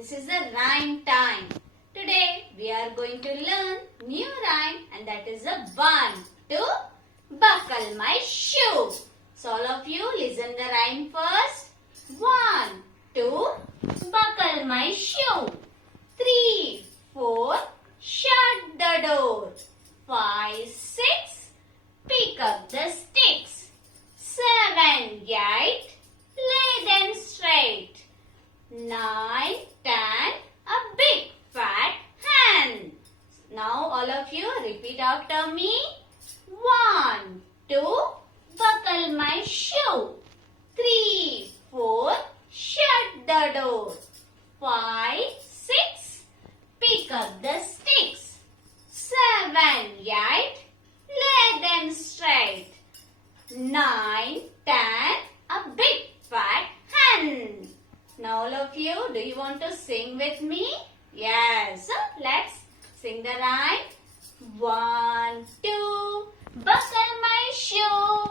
This is the rhyme time. Today we are going to learn new rhyme and that is the 1, 2, buckle my shoe. So all of you listen the rhyme first. 1, 2, buckle my shoe. 3, 4, shut the door. 5, 6, pick up the sticks. 7, 8, lay them straight. 9, 10, a big fat hen. Now all of you repeat after me. 1, 2, buckle my shoe. 3, 4, shut the door. 5, 6, pick up the sticks. 7, 8, lay them straight. 9, 10, a big fat hen. Now all of you, do you want to sing with me? Yes. So let's sing the rhyme. 1, 2, buckle my shoe.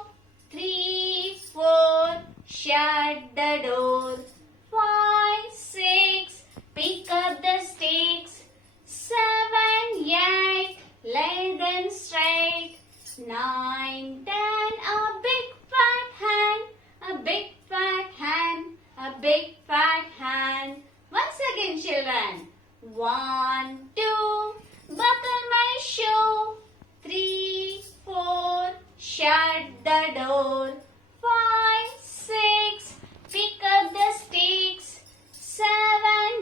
3, 4, shut the door. 5, 6, pick up the sticks. 7, 8, lay them straight. 9, 10, a big fat hen, a big fat hen, a big fat hen. Once again, children. 1, 2, buckle my shoe. 3, 4, shut the door. 5, 6, pick up the sticks. 7,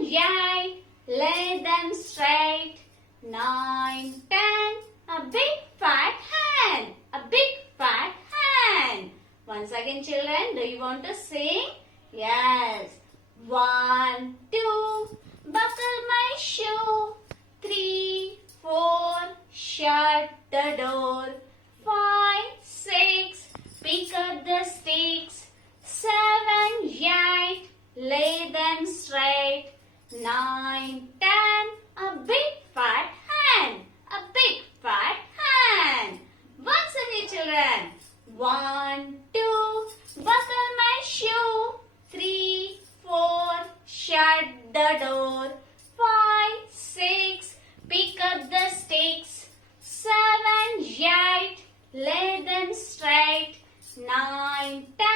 8, lay them straight. 9, 10, a big fat hen, a big fat hen. Once again, children, do you want to sing? Yes. 1, 2, buckle my shoe. 3, 4, shut the door. 5, 6, pick up the sticks. 7, 8, lay them straight. 9, 10, a big fat hen, a big fat hen. Once again, children. 1, 2, buckle my shoe. 3, 4, shut the door. 5, 6, pick up the sticks. 7, 8, lay them straight. 9, 10,